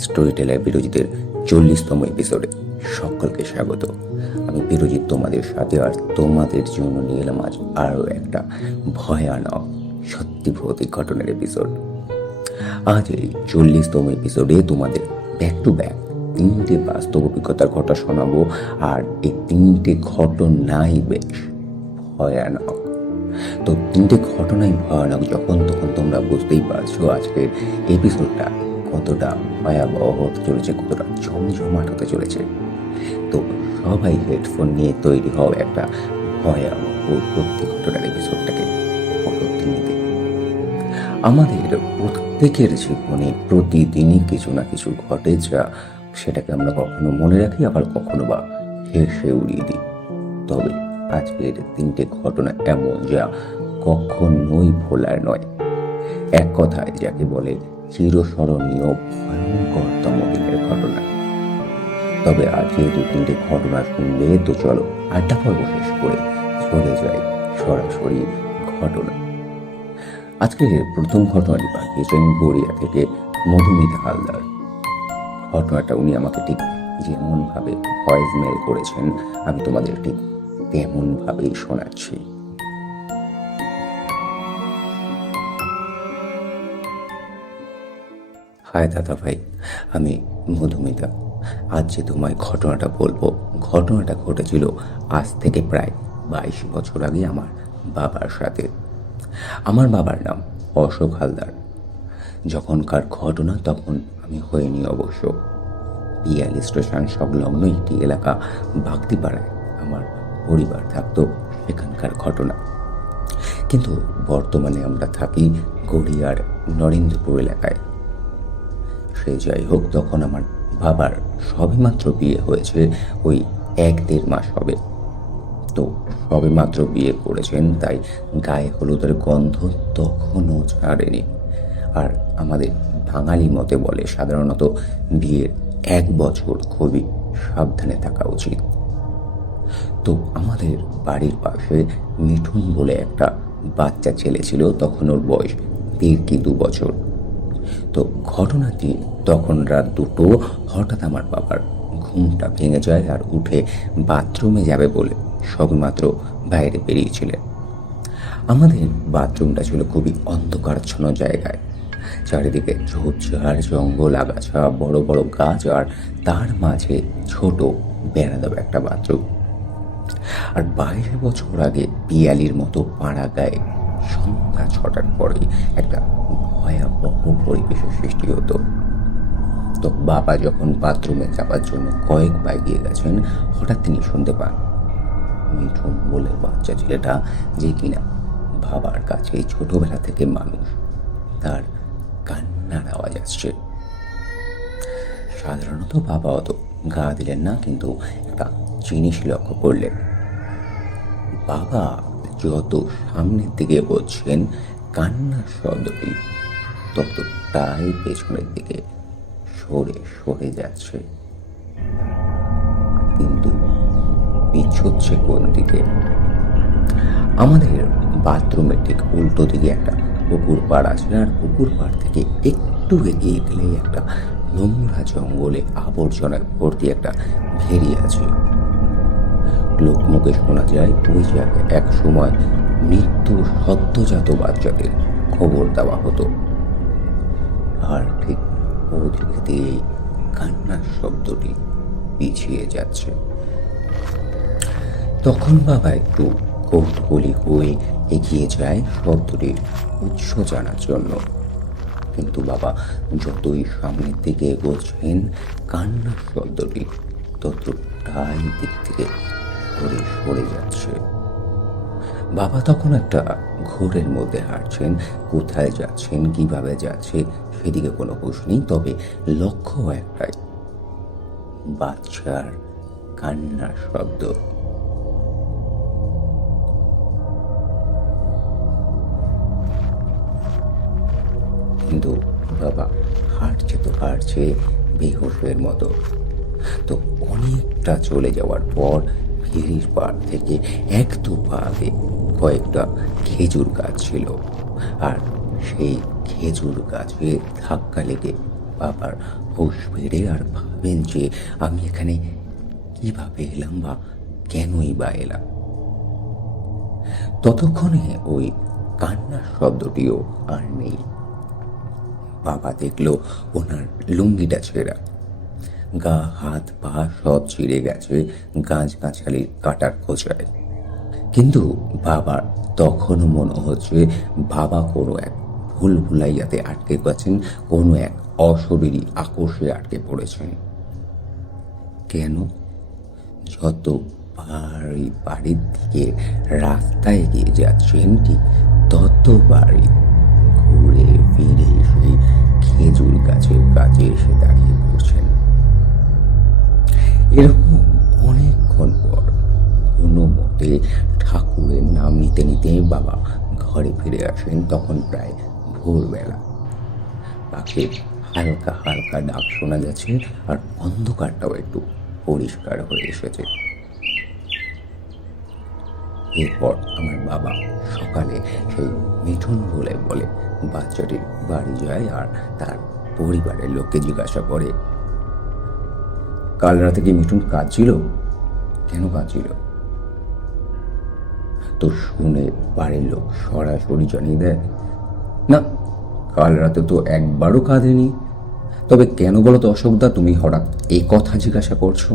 Story teller বিরোজিতের 40তম এপিসোডে সকলকে স্বাগত। আমি বিরোজিত তোমাদের সাথে, আর তোমাদের জন্য নিয়ে এলাম আজ আরও একটা ভয়ানক সত্যি ভৌতিক ঘটনার এপিসোড। আজ এই 40তম এপিসোডে তোমাদের ব্যাক টু ব্যাক 3টে বাস্তব অভিজ্ঞতার কথা শোনাবো, আর এই 3টে ঘটনাই বেশ ভয়ানক। তো 3টে ঘটনাই ভয়ানক যখন তখন তোমরা বুঝতেই পারছো আজকের এপিসোডটা কতটা ভয়াবহ হতে চলেছে, কতটা জমজমাট হতে চলেছে। তো সবাই হেডফোন নিয়ে তৈরি হও একটা ভয়াবহ পরবর্তী ঘটনার এপিসোডটাকে উপলব্ধি নিতে। আমাদের প্রত্যেকের জীবনে প্রতিদিনই কিছু না কিছু ঘটে, যা সেটাকে আমরা কখনো মনে রাখি, আবার কখনো বা হেসে উড়িয়ে দিই। তবে আজকের 3টে ঘটনা এমন যা কখনোই ভোলার নয়। এক কথায় যাকে বলে চিরস্মরণীয় ভয়ঙ্করতম দিনের ঘটনা। তবে আজ যেহেতু 3টে ঘটনা শুনবে, তো চলো আড্ডা পর্ব শেষ করে চলে যাই সরাসরি ঘটনা। আজকে প্রথম ঘটনাটি পাঠিয়েছেন গড়িয়া থেকে মধুমিতা হালদার। ঘটনাটা উনি আমাকে ঠিক যেমন ভাবে ভয়েস মেল করেছেন, আমি তোমাদের ঠিক তেমন ভাবেই শোনাচ্ছি। হায় দাদা ভাই, আমি মধুমিতা। আজ যে তোমায় ঘটনাটা বলবো, ঘটনাটা ঘটেছিল আজ থেকে প্রায় 22 বছর আগে আমার বাবার সাথে। আমার বাবার নাম অশোক হালদার। যখনকার ঘটনা তখন আমি হইনি অবশ্য। পিয়ালি স্টেশন সংলগ্ন একটি এলাকা বাগদিপাড়ায় আমার পরিবার থাকতো, সেখানকার ঘটনা। কিন্তু বর্তমানে আমরা থাকি গড়িয়ার নরেন্দ্রপুর এলাকায়। সে যাই হোক, তখন আমার বাবার সবেমাত্র বিয়ে হয়েছে, ওই 1-1.5 মাস হবে। তো সবেমাত্র বিয়ে করেছেন, তাই গায়ে হলুদের গন্ধ তখনও ছাড়েনি। আর আমাদের বাঙালি মতে বলে সাধারণত বিয়ের 1 বছর খুবই সাবধানে থাকা উচিত। তো আমাদের বাড়ির পাশে মিঠুন বলে একটা বাচ্চা ছেলে ছিল, তখন ওর বয়স 1.5 কি 2 বছর। তো ঘটনাটি তখন রাত 2টো, হঠাৎ আমার বাবার ঘুমটা ভেঙে যায়, আর উঠে বাথরুমে যাবে বলে সবেমাত্র বাইরে বেরিয়েছিলেন। আমাদের বাথরুমটা ছিল খুবই অন্ধকারাচ্ছন্ন জায়গায়, চারিদিকে ঝোপঝাড়, জঙ্গল, আগাছা, বড় বড় গাছ, আর তার মাঝে ছোট বেড়া দেওয়া একটা বাথরুম। আর 22 বছর আগে পিয়ালির মতো পাড়া গায়ে সন্ধ্যা 6টার পরে একটা ভয়াবহ পরিবেশের সৃষ্টি হতো। তো বাবা যখন বাথরুমে যাবার জন্য কয়েকবার এগিয়ে গেছেন, হঠাৎ তিনি শুনতে পান মিঠুন বলে বাচ্চা ছেলেটা, যে কিনা বাবার কাছে ছোটবেলা থেকে মানুষ, তার কান্নার আওয়াজ আসছে। সাধারণত বাবা অত গা দিলেন না, কিন্তু একটা জিনিস লক্ষ্য করলেন। বাবা যত সামনের দিকে এগোচ্ছেন, কান্নার শব্দটি ততটাই পেছনের দিকে সরে সরে যাচ্ছে। কিন্তু পিছোচ্ছে কোন দিকে? আমাদের বাথরুমের ঠিক উল্টো দিকে একটা পুকুর পাড় আছে, আর পুকুর পাড় থেকে একটু এগিয়ে গেলেই একটা নোংরা জঙ্গলে আবর্জনায় ভর্তি একটা ভেরি আছে। লোকমুখে শোনা যায় ওই জায়গায় এক সময় মৃত্যু সদ্যজাত বাচ্চাদের খবর দেওয়া হতো। আর ঠিক ওদিক দিয়ে কান্নার শব্দটি পিছিয়ে যাচ্ছে। তখন বাবা একটু কৌতূহলী হয়ে এগিয়ে যায় শব্দটির উৎস জানার জন্য। কিন্তু বাবা যতই সামনের দিকে এগোচ্ছেন, কান্নার শব্দটি ততটাই দিক থেকে সরে সরে যাচ্ছে। বাবা তখন একটা ঘোরের মধ্যে হাঁটছেন, কোথায় যাচ্ছেন, কিভাবে যাচ্ছে সেদিকে কোনো হুঁশ নেই। তবে লক্ষ্য একটাই, বাচ্চার কান্নার শব্দ। কিন্তু বাবা হাঁটছে তো হাঁটছে বেহুশের মতো। তো অনেকটা চলে যাওয়ার পর ফেরির পাড় থেকে 1-2 পা আগে কয়েকটা খেজুর গাছ ছিল, আর সেই খেজুর গাছে ধাক্কা লেগে বাবার হুঁশ ফিরে আর ভাবেন যে আমি এখানে কিভাবে এলাম বা কেনই বা এলাম। ততক্ষণে ওই কান্নার শব্দটিও আর নেই। বাবা দেখলো ওনার লুঙ্গিটা ছেঁড়া, গা হাত পা সব ছিঁড়ে গেছে গাছগাছালির কাটার খোঁচায়। কিন্তু বাবার তখনও মনে হচ্ছে বাবা কোনো এক ভুল ভুলাইয়াতে আটকে গেছেন, কোনো এক অশরীরী আকর্ষে আটকে পড়েছেন। কেন? যতবার ওই বাড়ির দিকে রাস্তায় এগিয়ে যাচ্ছেন ঠিক ততবারই ঘুরে ফিরে সেই খেজুর গাছের কাছে এসে দাঁড়িয়ে পড়ছেন। এরকম অনেকক্ষণ পর কোনো মতে ঠাকুরের নাম নিতে নিতে বাবা ঘরে ফিরে আসেন। তখন প্রায় ভোরবেলা। তাকে হালকা হালকা ডাক শোনা যাচ্ছে আর অন্ধকারটাও একটু পরিষ্কার হয়ে এসেছে। এরপর আমার বাবা সকালে সেই মিঠুন বলে বলে বাচ্চাটির বাড়ি যায় আর তার পরিবারের লোককে জিজ্ঞাসা করে, কাল রাতে কি মিঠুন কাঁদছিল? কেন কাঁদছিল? তো শুনে বাড়ির লোক সরাসরি জানিয়ে দেয়, না, কাল রাতে তো একবারও কাঁদেনি। তবে কেন বলো তো অশোকদা, তুমি হঠাৎ এই কথা জিজ্ঞাসা করছো?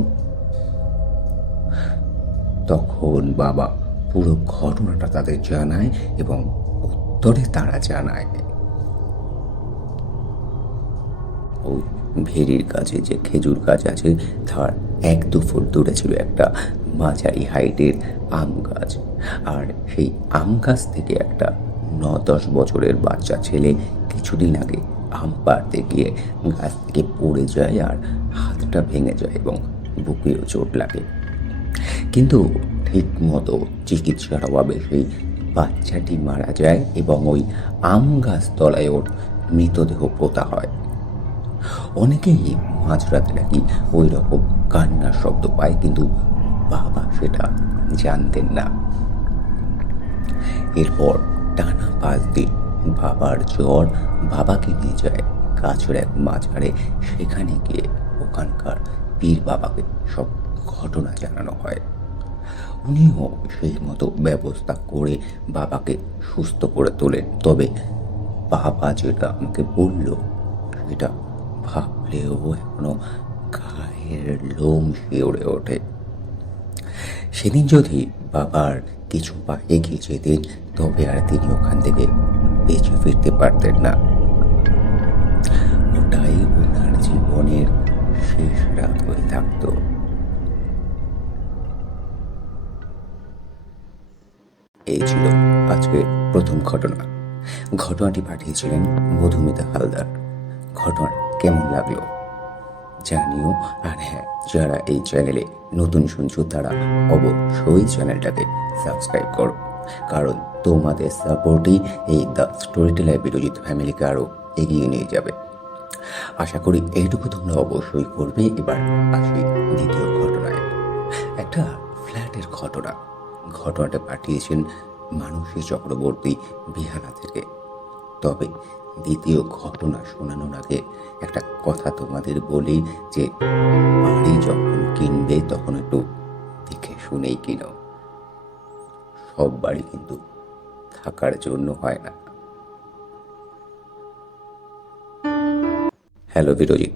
তখন বাবা পুরো ঘটনাটা তাদের জানায় এবং উত্তরে তারা জানায়, ওই ভেরির কাছে যে খেজুর গাছ আছে তার 1-2 ফুট দূরে ছিল একটা মাঝারি হাইটের আম গাছ। আর সেই আম গাছ থেকে একটা 9-10 বছরের বাচ্চা ছেলে কিছুদিন আগে আম পাড়তে গিয়ে গাছ থেকে পড়ে যায় আর হাতটা ভেঙে যায় এবং বুকেও চোট লাগে। কিন্তু ঠিক মতো চিকিৎসার অভাবে সেই বাচ্চাটি মারা যায় এবং ওই আম গাছ তলায় ওর মৃতদেহ পোতা হয়। অনেকেই মাঝরাতে নাকি ওই রকম কান্নার শব্দ পায়, কিন্তু বাবা সেটা জানতেন না। এরপর টানা 5 দিন বাবার জ্বর বাবাকে নিয়ে যায় কাছের এক মাজারে। সেখানে গিয়ে ওখানকার পীর বাবাকে সব ঘটনা জানানো হয়। উনিও সেই মতো ব্যবস্থা করে বাবাকে সুস্থ করে তোলেন। তবে বাবা যেটা আমাকে বলল সেটা ভাবলেও এখনো গায়ের লোম শিউরে ওঠে। সেদিন যদি বাবার কিছু পা এগিয়ে যেতেন তবে আর তিনি ওখান থেকে বেঁচে ফিরতে পারতেন না। ওটাই ওনার জীবনের শেষ রাত হয়ে থাকতো। এই ছিল আজকের প্রথম ঘটনা। ঘটনাটি পাঠিয়েছিলেন মধুমিতা হালদার। ঘটনা কেমন লাগলো জানিও। আর হ্যাঁ, যারা এই চ্যানেলে নতুন শুনছো তারা অবশ্যই চ্যানেলটাকে সাবস্ক্রাইব করো, কারণ তোমাদের সাপোর্টই এই দ্য স্টোরি টেলার বিরোজিত ফ্যামিলিকে আরও এগিয়ে নিয়ে যাবে। আশা করি এইটুকু তোমরা অবশ্যই করবে। এবার আসি দ্বিতীয় ঘটনায়। একটা ফ্ল্যাটের ঘটনা। ঘটনাটা পাঠিয়েছেন মানসী চক্রবর্তী বিহানা থেকে। তবে দ্বিতীয় ঘটনা শোনানোর আগে একটা কথা তোমাদের বলি যে বাড়ি যখন কিনবে তখন একটু দেখে শুনেই কিনো। সব বাড়ি কিন্তু থাকার জন্য হয় না। হ্যালো বিরজিৎ,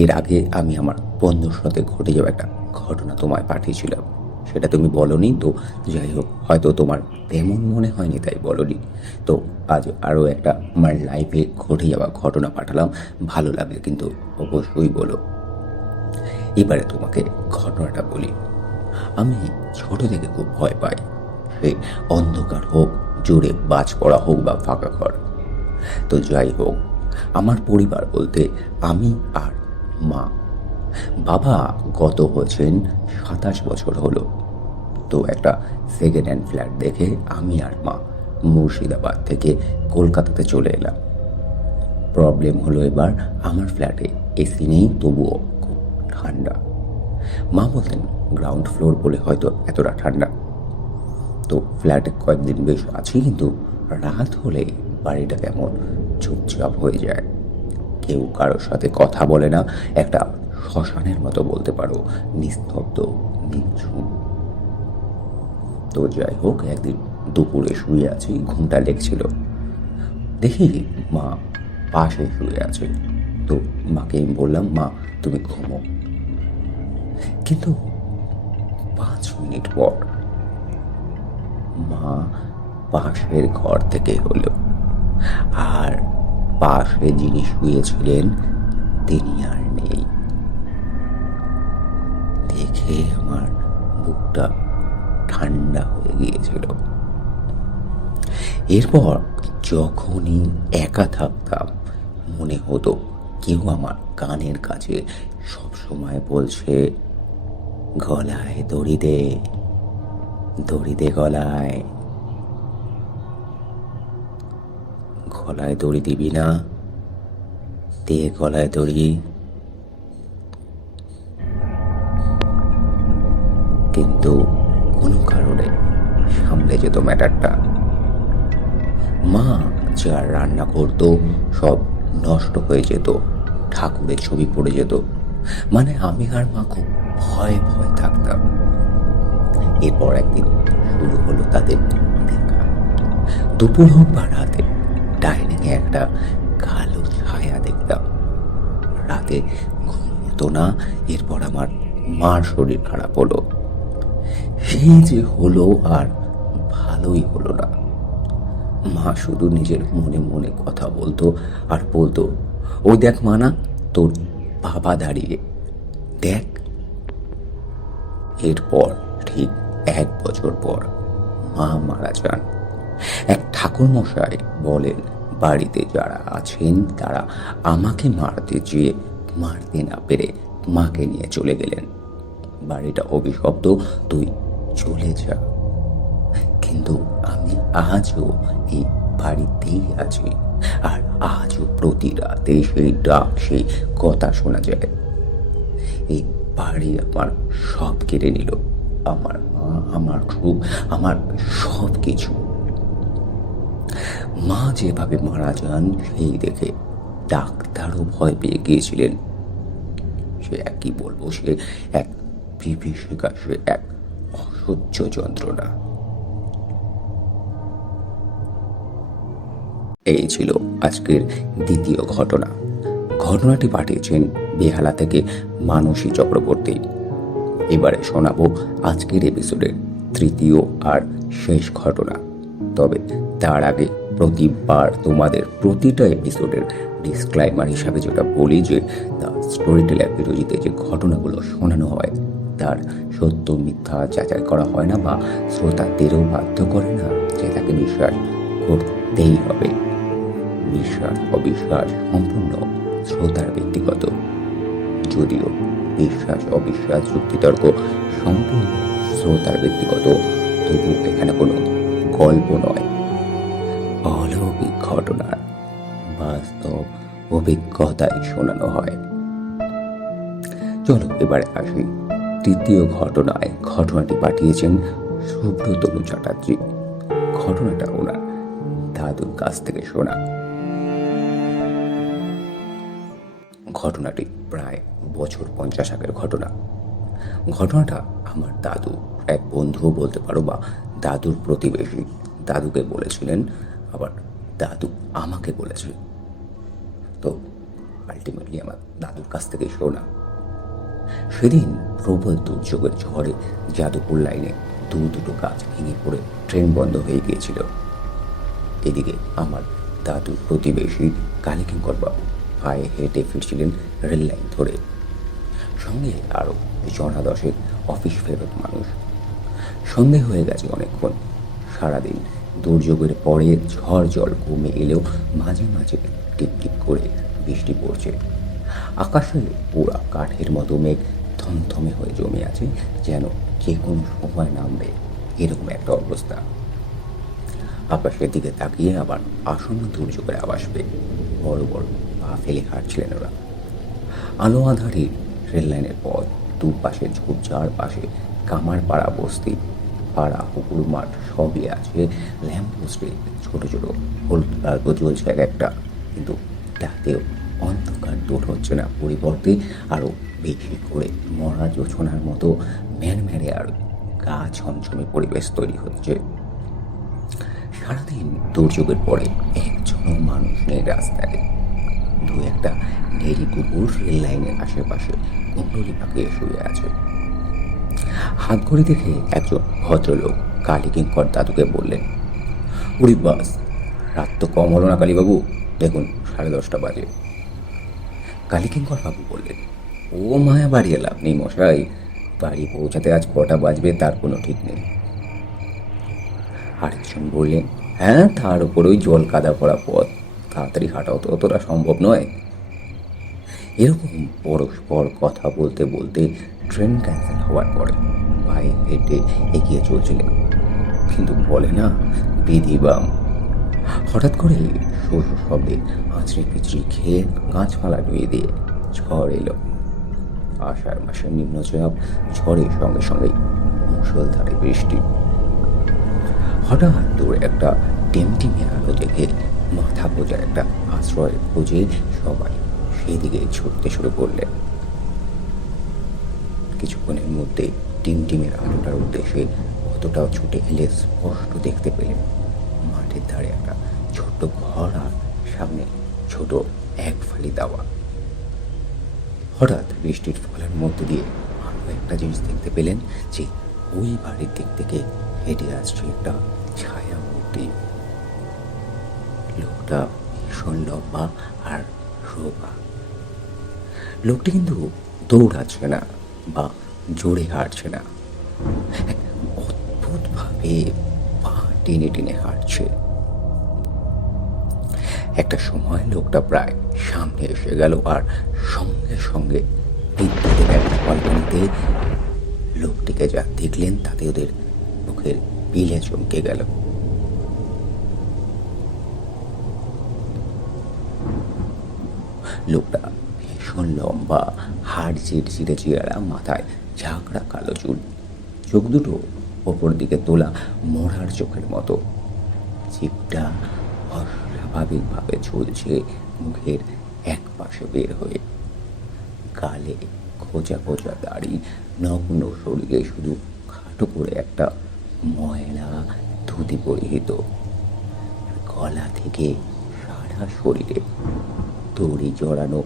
এর আগে আমি আমার বন্ধুর সাথে ঘটে যাওয়া একটা ঘটনা তোমায় পাঠিয়েছিলাম, সেটা তুমি বলনি। তো যাই হোক, হয়তো তোমার তেমন মনে হয়নি তাই বলনি। তো আজ আরও একটা আমার লাইফে ঘটে যাওয়া ঘটনা পাঠালাম, ভালো লাগলে কিন্তু অবশ্যই বলো। এবারে তোমাকে ঘটনাটা বলি। আমি ছোট থেকে খুব ভয় পাই, সে অন্ধকার হোক, জোরে বাজ পড়া হোক বা ফাঁকা ঘর। তো যাই হোক, আমার পরিবার বলতে আমি আর মা। বাবা গত হয়েছেন 27 বছর হলো। তো একটা সেকেন্ড হ্যান্ড ফ্ল্যাট দেখে আমি আর মা মুর্শিদাবাদ থেকে কলকাতাতে চলে এলাম। প্রবলেম হলো এবার আমার ফ্ল্যাটে এসি নেই, তবুও খুব ঠান্ডা। মা বলতেন গ্রাউন্ড ফ্লোর বলে হয়তো এতটা ঠান্ডা। তো ফ্ল্যাটে কয়েকদিন বেশ আছি, কিন্তু রাত হলে বাড়িটা কেমন চুপচাপ হয়ে যায়। কেউ কারোর সাথে কথা বলে না, একটা শ্মশানের মতো বলতে পারো, নিস্তব্ধ, নিঝুম। তো যাই হোক, একদিন দুপুরে শুয়ে আছি, ঘুমটা লেগছিল, দেখি মা পাশে শুয়ে আছে। তো মাকে আমি বললাম, মা তুমি ঘুমো। কিন্তু 5 মিনিট পর মা পাশের ঘর থেকে হলো, আর পাশে যিনি শুয়েছিলেন তিনি আর নেই। দেখে আমার বুকটা ঠান্ডা হয়ে গিয়েছিল। এরপর যখনই একা থাকতাম মনে হতো কেউ আমার কানের কাছে সবসময় বলছে, গলায় দড়ি দে, দড়ি দে গলায়, গলায় দড়ি দিবি না, দে গলায় দড়ি। কিন্তু কোনো কারণে সামলে যেত ম্যাটারটা। মা যা রান্না করতো সব নষ্ট হয়ে যেত, ঠাকুরের ছবি পড়ে যেত, মানে আমি আর মা খুব ভয়ে ভয়ে থাকতাম। এরপর একদিন শুরু হলো তাদের দেখা। দুপুর হোক বা রাতে ডাইনিংয়ে একটা কালো ছায়া দেখতাম। রাতে ঘুম হতো না। এরপর আমার মার শরীর খারাপ হলো। সেই যে হলো আর ভালোই হলো না। মা শুধু নিজের মনে মনে কথা বলতো আর বলতো, ওই দেখ মানা, তোর বাবা দাঁড়িয়ে দেখ। এরপর ঠিক 1 বছর পর মা মারা যান। এক ঠাকুর মশাই বলেন, বাড়িতে যারা আছেন তারা আমাকে মারতে চেয়ে মারতে না পেরে মাকে নিয়ে চলে গেলেন। বাড়িটা অভিশপ্ত, তুই চলে যা। কিন্তু আমি আজও এই বাড়িতেই আছি, আর আজও প্রতি রাতে সেই ডাক, সেই কথা শোনা যায়। এই বাড়ি আমার সব কেড়ে নিল, আমার মা, আমার সুখ, আমার সব কিছু। মা যেভাবে মারা যান সেই দেখে ডাক্তারও ভয় পেয়ে গিয়েছিলেন। সে কি বলবো, সে এক বিভীষিকা, সে এক অসহ্য যন্ত্রণা। এই ছিল আজকের দ্বিতীয় ঘটনা। ঘটনাটি পাঠিয়েছেন বেহালা থেকে মানসী চক্রবর্তী। এবারে শোনাবো আজকের এপিসোডের তৃতীয় আর শেষ ঘটনা। তবে তার আগে প্রতিবার তোমাদের প্রতিটা এপিসোডের ডিসক্লাইমার হিসাবে যেটা বলি, যে দ্য স্টোরি টেলার বিরোধীতে যে ঘটনাগুলো শোনানো হয় তার সত্য মিথ্যা যাচাই করা হয় না, বা শ্রোতাদেরও বাধ্য করে না যে তাকে বিশ্বাস করতেই হবে। বিশ্বাস অবিশ্বাস সম্পূর্ণ শ্রোতার ব্যক্তিগত। যদিও বিশ্বাস অবিশ্বাস যুক্তিতর্ক সম্পূর্ণ শ্রোতার ব্যক্তিগত, তবু এখানে কোনো গল্প নয়, অলৌকিক ঘটনার বাস্তব অভিজ্ঞতাই শোনানো হয়। চলো এবারে আসি তৃতীয় ঘটনায়। ঘটনাটি পাঠিয়েছেন সুব্রত চ্যাটার্জি। ঘটনাটা ওনার দাদুর কাছ থেকে শোনা। ঘটনাটি প্রায় বছর 50 আগের ঘটনা। ঘটনাটা আমার দাদু, এক বন্ধুও বলতে পারো, বা দাদুর প্রতিবেশী, দাদুকে বলেছিলেন, আবার দাদু আমাকে বলেছে। তো আলটিমেটলি আমার দাদুর কাছ থেকেই শোনা। সেদিন প্রবল দুর্যোগের ঝড়ে যাদবপুর লাইনে দুটো গাছ ভেঙে পড়ে ট্রেন বন্ধ হয়ে গিয়েছিল। এদিকে আমার দাদুর প্রতিবেশী কালীকিঙ্কর বাবু পায়ে হেঁটে ফিরছিলেন রেল লাইন ধরে, সঙ্গে আরও জনা দশেক অফিস ফেরত মানুষ। সন্ধে হয়ে গেছে অনেকক্ষণ। সারাদিন দুর্যোগের পরে ঝড় জল কমে এলেও মাঝে মাঝে টিপটিপ করে বৃষ্টি পড়ছে। আকাশে পোড়া কাঠের মতো মেঘ থমথমে হয়ে জমে আছে, যেন যে কোনো সময় নামবে, এরকম একটা অবস্থা। আকাশের দিকে তাকিয়ে আবার আসন্ন দুর্যোগের আভাস পেয়ে বড় বড় পা ফেলে হাঁটছিলেন ওরা। আলো আধারে রেল লাইনের পথ, দুপাশে ঝোপঝাড়, পাশে কামারপাড়া বস্তি, পাড়া, পুকুর, মাঠ সবই আছে। ল্যাম্প পোস্টে ছোট ছোট হলুদ বাল্ব জ্বলছে এক একটা, কিন্তু তাতেও অন্ধকার দূর হচ্ছে না, পরিবর্তে আরো বেশি করে মরা জোছনার মতো ম্যাড়ম্যাড়ে আর গা ছমছমে পরিবেশ তৈরি হচ্ছে। সারাদিন দুর্যোগের পরে একজনও মানুষ নেই রাস্তায়। দু একটা ঢেরি কুকুর রেল লাইনের আশেপাশে কুণ্ডলি পাকিয়ে শুয়ে আছে। হাত ঘড়ি দেখে একজন ভদ্রলোক কালীকিঙ্কর দাদুকে বললেন, উড়ি বাস, রাত তো কম হলো না কালীবাবু, দেখুন 10:30 বাজে। কালীকিঙ্কর বাবু বললেন, ও মায়া বাড়িয়ে লাভ নেই মশাই, বাড়ি পৌঁছাতে আজ কটা বাজবে তার কোনো ঠিক নেই। আরেকজন বললেন, হ্যাঁ, তার উপর ওই জল কাদা পড়া পথ, তাড়াতাড়ি হাঁটাও তো অতটা সম্ভব নয়। এরকম পরস্পর কথা বলতে বলতে ট্রেন ক্যান্সেল হওয়ার পরে পায়ে হেঁটে এগিয়ে চলছিলেন। কিন্তু বলে না, বিধি বাম। হঠাৎ করে শোষ শব্দে আঁচড়ে পিছড়ি খেয়ে গাছপালা ডুয়ে দিয়ে ঝড় এলো। আষাঢ় মাসের নিম্নচাপ, ঝড়ের সঙ্গে সঙ্গেই মুষলধারে বৃষ্টি। হঠাৎ দূরে একটা টিমটিমে আলো দেখে মাথা বোঝা একটা আশ্রয়ের খোঁজে সবাই সেদিকে ছুটতে শুরু করলেন। কিছুক্ষণের মধ্যে টিমটিমের আলোটার উদ্দেশ্যে কতটাও ছুটে এলে স্পষ্ট দেখতে পেলেন মাঠের ধারে একটা ছোট্ট ঘর আর সামনে ছোট এক ফালি দাওয়া। হঠাৎ বৃষ্টির ফলের মধ্যে দিয়ে আরো একটা জিনিস দেখতে পেলেন যে ওই বাড়ির দিক থেকে হেঁটে আসছে একটা ছায়া মূর্তি। লোকটা ভীষণ লম্বা আর রোগা। লোকটি কিন্তু দৌড়াচ্ছে না বা জোরে হাঁটছে না, এক অদ্ভুত ভাবে পা টেনে টেনে হাঁটছে। একটা সময় লোকটা প্রায় সামনে এসে গেল আর সঙ্গে সঙ্গে বিদ্যুতের এক ঝলকানিতে লোকটিকে যা দেখলেন তাতে ওদের মুখের পিলে চমকে গেল। লোকটা ভীষণ লম্বা, হাড় চিড়চিড়ে চেহারা, মাথায় ঝাঁকড়া কালো চুল, চোখ দুটো ওপর দিকে তোলা মরার চোখের মতো, জিভটা অস্বাভাবিকভাবে ঝুলছে মুখের এক পাশে বের হয়ে, গালে খোঁচা খোঁচা দাড়ি, নগ্ন শরীরে শুধু খাটো করে একটা ময়লা ধুতি পরিহিত, গলা থেকে সারা শরীরে দড়ি জড়ানো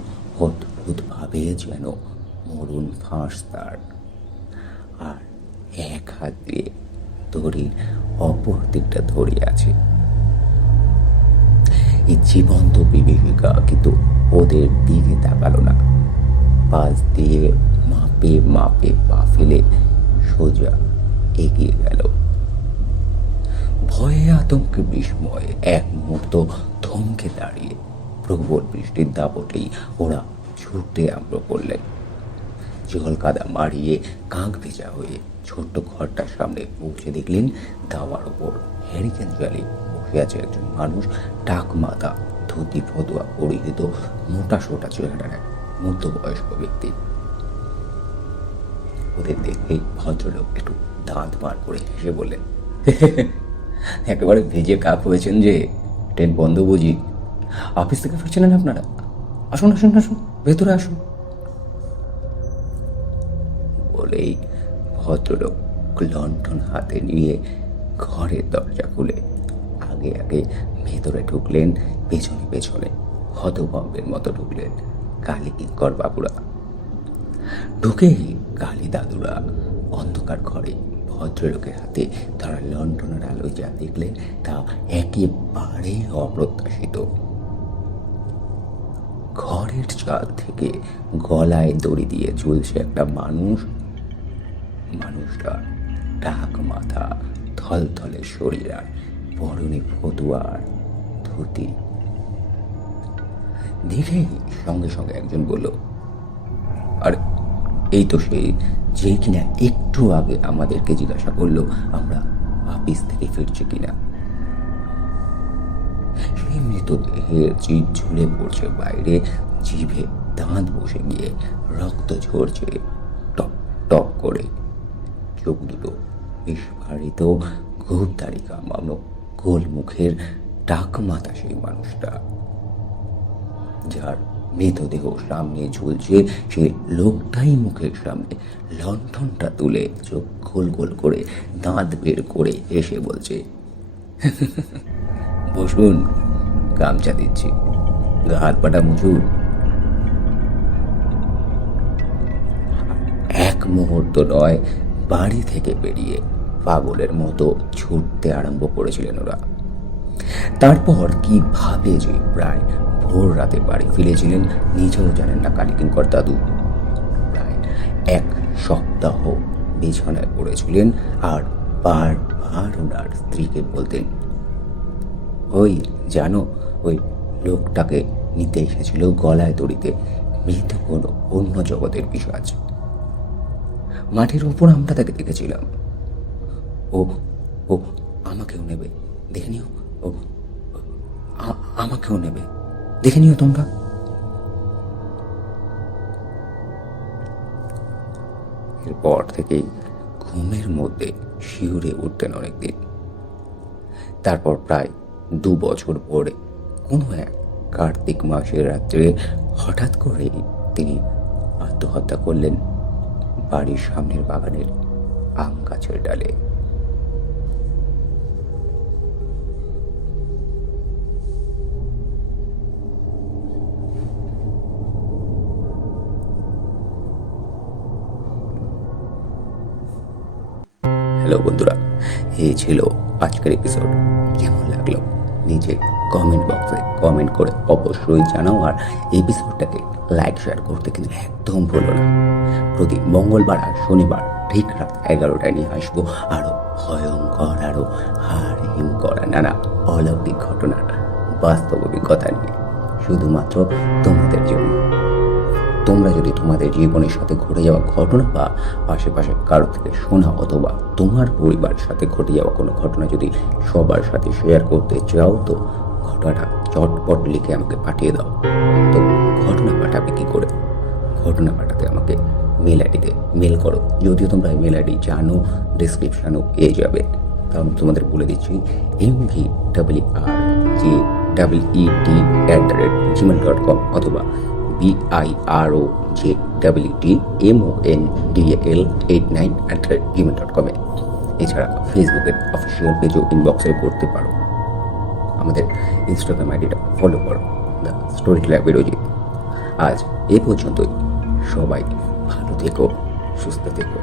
অদ্ভুতভাবে যেন মরুন ফাঁস তার, আর এক হাত দিয়ে দড়ির অপর দিকটা ধরে আছে। এই জীবন্ত বিভীষিকা কিন্তু ওদের দিকে তাকালো না, পাশ দিয়ে মাপে মাপে পা ফেলে সোজা এগিয়ে গেল। ভয়ে আতঙ্কে বিস্ময়ে এক মুহূর্ত থমকে দাঁড়িয়ে প্রবল বৃষ্টির দাপটেই ওরা ছুটতে আরম্ভ করলেন। জল কাদা মারিয়ে কাক ভেজা হয়ে ছোট্ট ঘরটার সামনে পৌঁছে দেখলেন দাওয়ার ওপর হ্যারিকেন জ্বালিয়ে বসে আছে একজন মানুষ, টাক মাথা, ধুতি ফতুয়া পরিহিত, মোটা সোটা চেহারার এক মধ্যবয়স্ক ব্যক্তি। ওদের দেখেই ভদ্রলোক একটু দাঁত বার করে হেসে বললেন, একেবারে ভেজে কাক হয়েছেন যে, ট্রেন বন্ধ বুঝি? অফিস থেকে ফিরছিলেন আপনারা? আসুন আসুন আসুন, ভেতরে আসুন। বলেই ভদ্রলোক লণ্ঠন হাতে নিয়ে ঘরের দরজা খুলে আগে আগে ভেতরে ঢুকলেন, পেছনে পেছনে হতভম্বের মতো ঢুকলেন কালীকিঙ্কর বাবুরা। ঢুকেই কালী দাদুরা অন্ধকার ঘরে ভদ্রলোকের হাতে তারা লণ্ঠনের আলোয় যা দেখলেন তা একেবারেই অপ্রত্যাশিত। ঘরের চাল থেকে গলায় দড়ি দিয়ে ঝুলছে একটা মানুষ। মানুষটা টাক মাথা, থলথলে শরীর আর পরনে ফতুয়ার ধুতি। দেখেই সঙ্গে সঙ্গে একজন বলল, আর এই তো সেই যে কিনা একটু আগে আমাদেরকে জিজ্ঞাসা করলো আমরা অফিস থেকে ফিরছি কিনা। সেই মৃতদেহের জিভ ঝুলে পড়ছে বাইরে, জিভে দাঁত বসে গিয়ে রক্ত ঝরছে টপ টপ করে। চোখ দুটো বিস্ফারিত, গোপদারি কামানো, গোল মুখের টাক মাথা সেই মানুষটা, যার মৃতদেহ সামনে ঝুলছে, সেই লোকটাই মুখের সামনে লণ্ঠনটা তুলে চোখ গোল গোল করে দাঁত বের করে এসে বলছে, বসুন, গামছা দিচ্ছি, হাত পাটা মুছুন। এক মুহূর্ত নয়, বাড়ি থেকে বেরিয়ে পাগলের মতো ছুটতে আরম্ভ করেছিলেন ওরা। তারপর কিভাবে যে প্রায় ভোর রাতে বাড়ি ফিরেছিলেন নিজেও জানেন না কালীকিঙ্কর দাদু। প্রায় 1 সপ্তাহ বিছানায় পড়েছিলেন আর বারবার ওনার স্ত্রীকে বলতেন, ওই জানো, ওই লোকটাকে নিতে এসেছিল গলায় দড়িতে, মৃত কোনো অন্য জগতের পিশাচ। মাটির উপর আমরা তাকে দেখেছিলাম। ও ও আমাকেও নেবে, দেখে নিও। ও আমাকেও নেবে, দেখে নিও তোমরা। এরপর থেকেই ঘুমের মধ্যে শিউরে উঠতেন অনেকদিন। তারপর প্রায় 2 বছর পরে কোনো এক কার্তিক মাসের রাত্রে হঠাৎ করেই তিনি আত্মহত্যা করলেন বাড়ির সামনের বাগানের আম গাছের ডালে। হ্যালো বন্ধুরা, এই ছিল আজকের এপিসোড। কেমন লাগলো নিজে কমেন্ট বক্সে কমেন্ট করে অবশ্যই জানাও। আর এপিসোডটাকে লাইক শেয়ার করতে কিন্তু একদম ভুলো না। প্রতি মঙ্গলবার আর শনিবার ঠিক রাত 11টায় নিয়ে আসবো আরও ভয়ঙ্কর, আরও হাড় হিম করা নানা অলৌকিক ঘটনার বাস্তব অভিজ্ঞতা নিয়ে, শুধুমাত্র তোমাদের জন্য। তোমরা যদি তোমাদের জীবনের সাথে ঘটে যাওয়া ঘটনা বা আশেপাশে কারো থেকে শোনা অথবা তোমার পরিবারের সাথে ঘটে যাওয়া কোনো ঘটনা যদি সবার সাথে শেয়ার করতে চাও, তো ঘটনাটা চটপট লিখে আমাকে পাঠিয়ে দাও। তো ঘটনা পাঠাবে কী করে? ঘটনা পাঠাতে আমাকে মেল আইডিতে মেল করো। যদিও তোমরা মেল আইডি জানো, ডিসক্রিপশানেও পেয়ে যাবে। তাও আমি তোমাদের বলে দিচ্ছি, mvrret@gmail.com অথবা birotmondal89@gmail.com। এছাড়া ফেসবুকের অফিসিয়াল পেজও ইনবক্সে করতে পারো। আমাদের ইনস্টাগ্রাম আইডিটা ফলো করো, দ্য স্টোরি টেলার বিরোজিৎ। আজ এ পর্যন্তই। সবাই ভালো থেকো, সুস্থ থেকো।